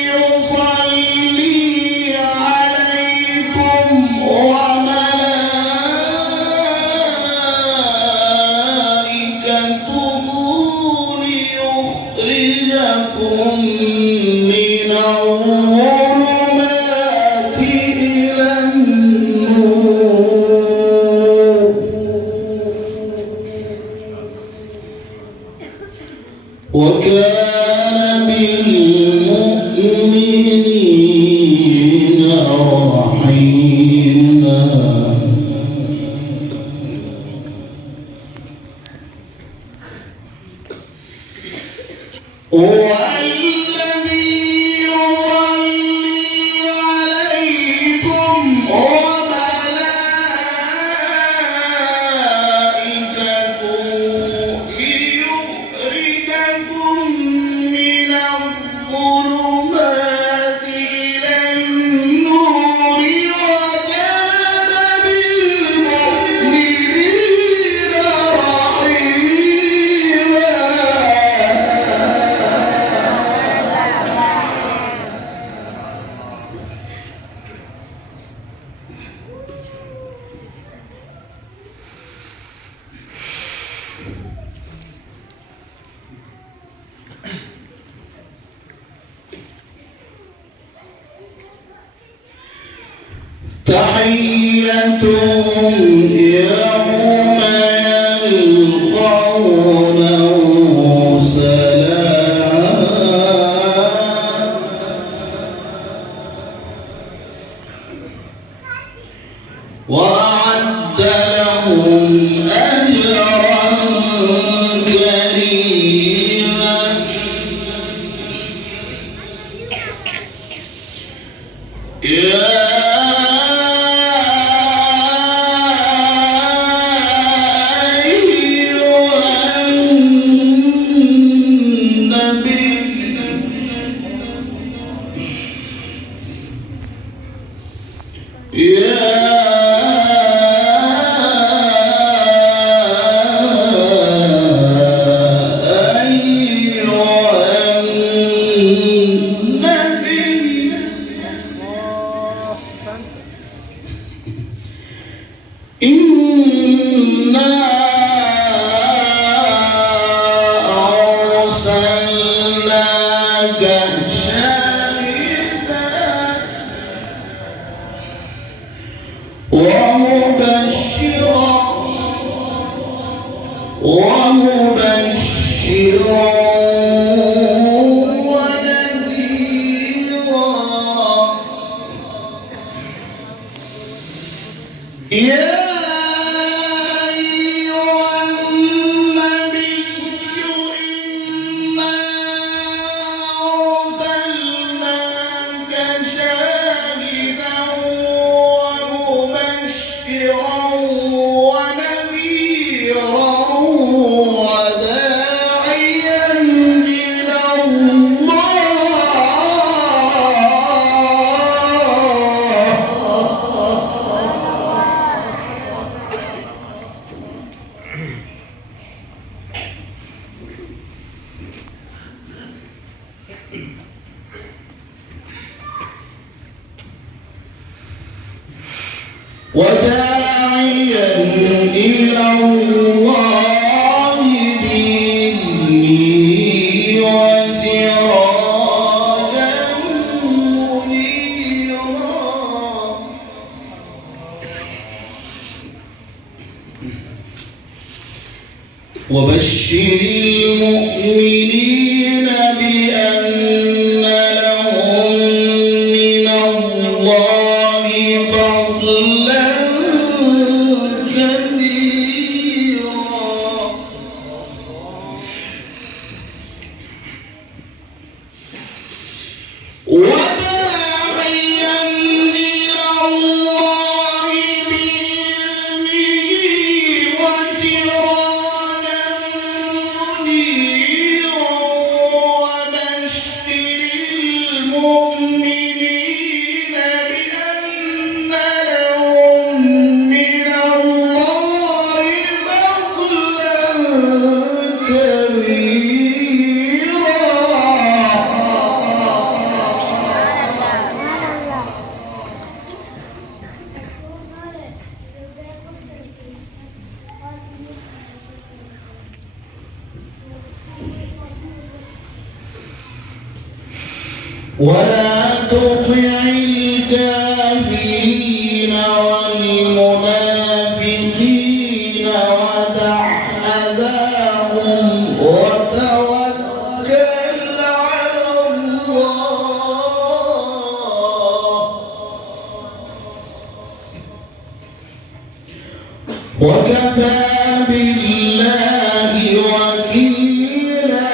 يصلي عليكم وملائكته ليخرجكم من الظلمات إلى النور وكان بالمؤمنين رحيما والذي يصلي عليكم وملائكته ليخرجكم من الظلمات إلى النور وكان بالمؤمنين رحيما تحيتهم يوم يلقونه سلام وأعد لهم أجرا كريما إنا أرسلناك شاهدا ومبشرا ونذيرا يا أيها النبي إنا أرسلناك شاهدا ومبشرا ونذيرا وداعيا إلى الله وداعيا إلى الله بإذنه وسراجا منيرا وبشر المؤمنين بأن لهم من الله فضلا كبيرا وداعيا إلى الله بإذنه وسراجا ولا تطع الكافرين والمنافقين ودع أذاهم وتوكل على الله وكفى بالله وكيلا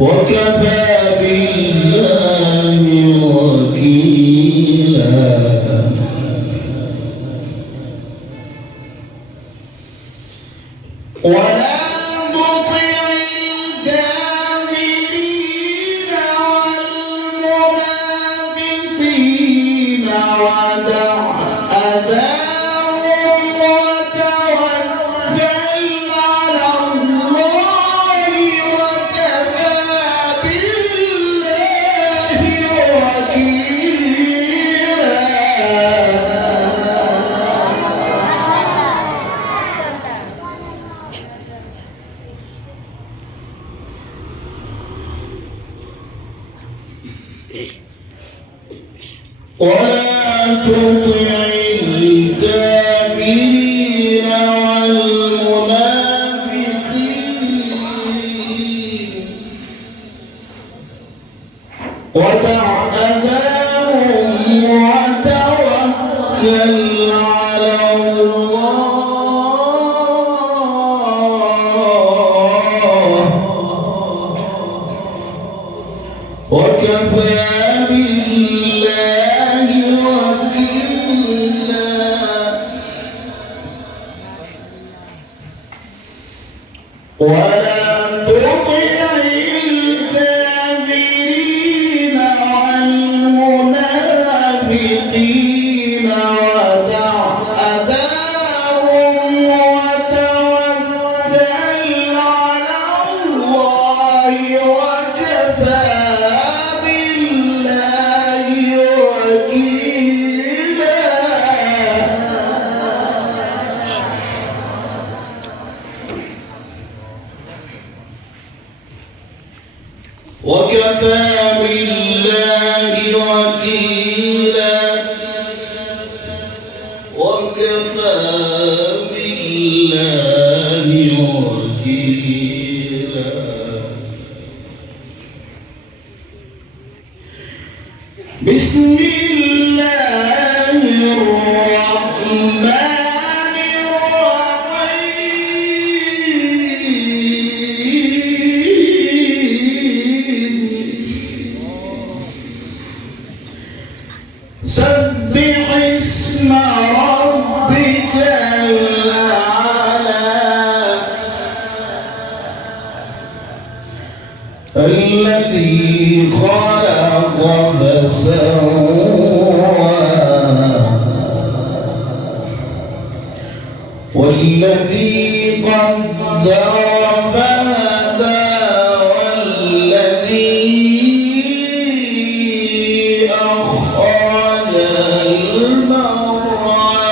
وكفى بالله وكيلا ولا تطع الكافرين والمنافقين ودع أذاهم وتوكل على الله وكفى بالله وكيلا ولا تطع الكافرين والمنافقين ودع أذاهم وتوكل على الله وكفى بالله وكيلا ولا تطع الكافرين والمنافقين ودع أذاهم وتوكل على الله وكفى بالله وكيلا وكفى بالله وكيلا وكفى بالله وكيلا بسم الله الرحمن سبح اسم ربك الأعلى الذي خلق فسوى والذي قدر فهدى والذي أخرج المرعى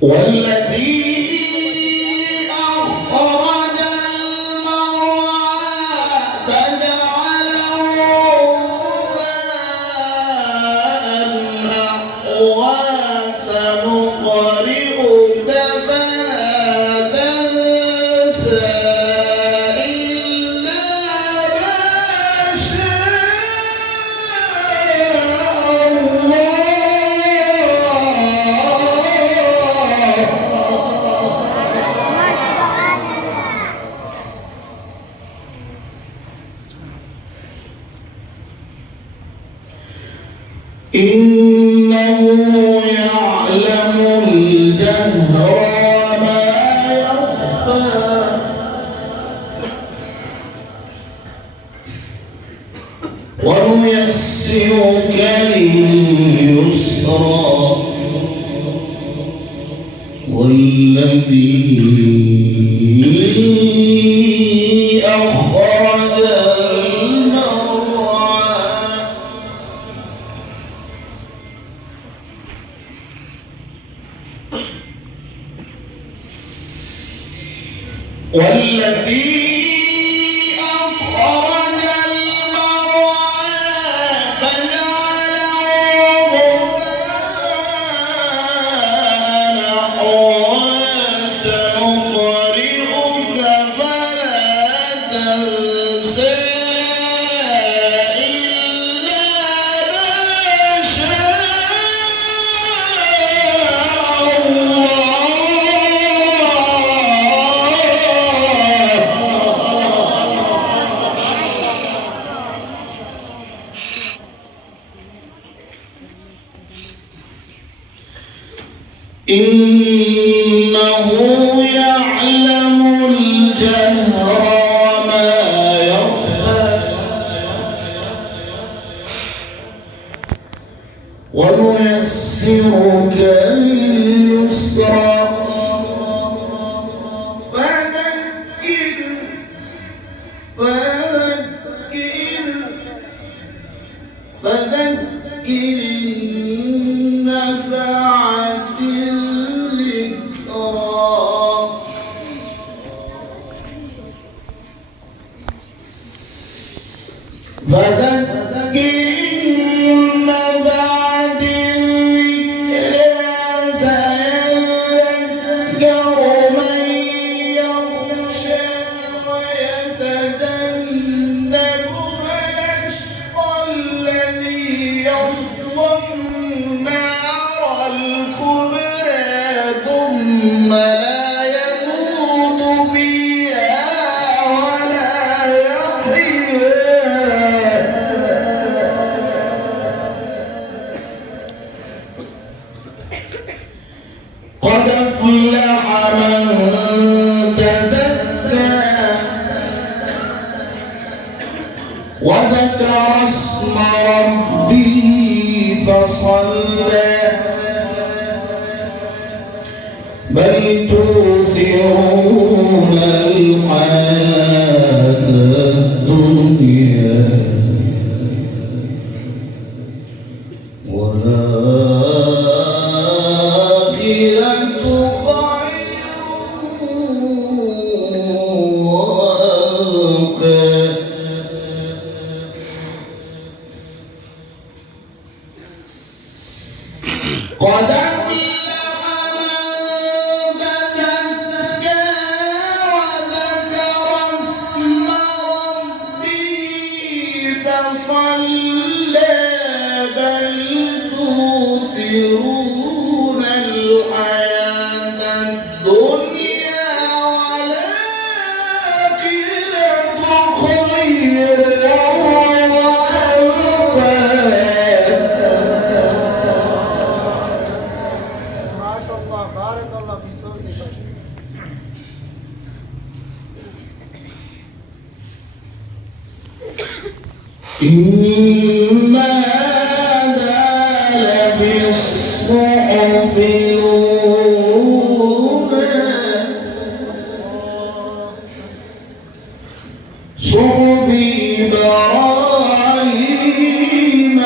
والذي أخرج المرعى فجعله غثاء أحوى سنقرئك فلا تنسى إلا ما شاء إنه يعلم الجهر وما يخفى ونيسرك لليسرى والذي أخرج المرعى والذي أخرج المرعى فجعله غثاء نحوا سنقرئك فلا تنسى إلا ما شاء إنه يعلم الجهر وما يخفى ونيسرك لليسرى فذكر إن نفعت فذكر إن بعد الذكرى سيذكر من يخشى ويتجنبها الأشقى الذي يصلى النار الكبرى ثم لا يموت فيها ولا يحيا قد أفلح من تزكى وذكر اسم ربه فصلى بل تؤثرون الحياة الدنيا والآخرة خير وأبقى قد أفلح من تزكى وذكر اسم ربه فصلى بل تؤثرون الحياة الدنيا والآخرة خير وأبقى ما شاء الله بارك الله في صوتك إن هذا لفي الصحف الأولى صحف إبراهيم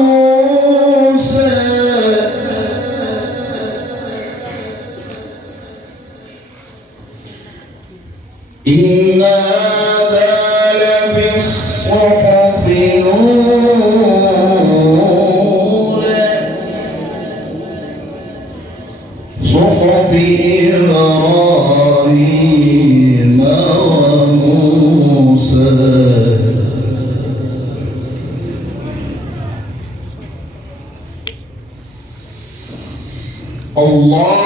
وموسى إن هذا لفي الصحف الأولى صحف إبراهيم وموسى الله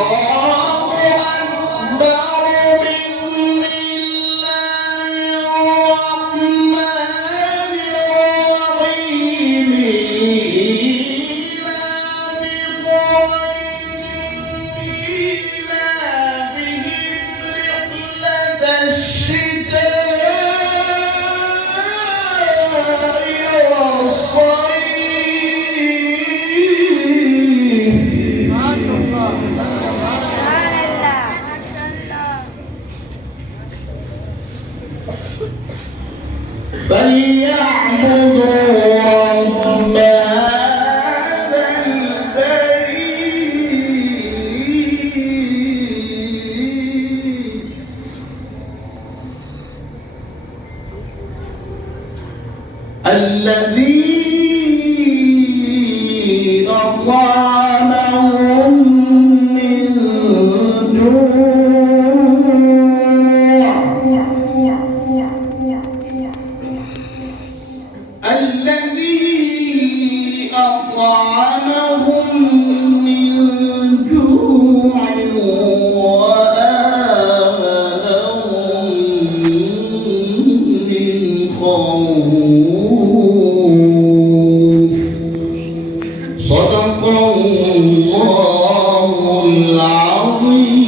الذي أطعمهم من جوع الذي أطعمهم من جوع وآمنهم من خوف صدق الله العظيم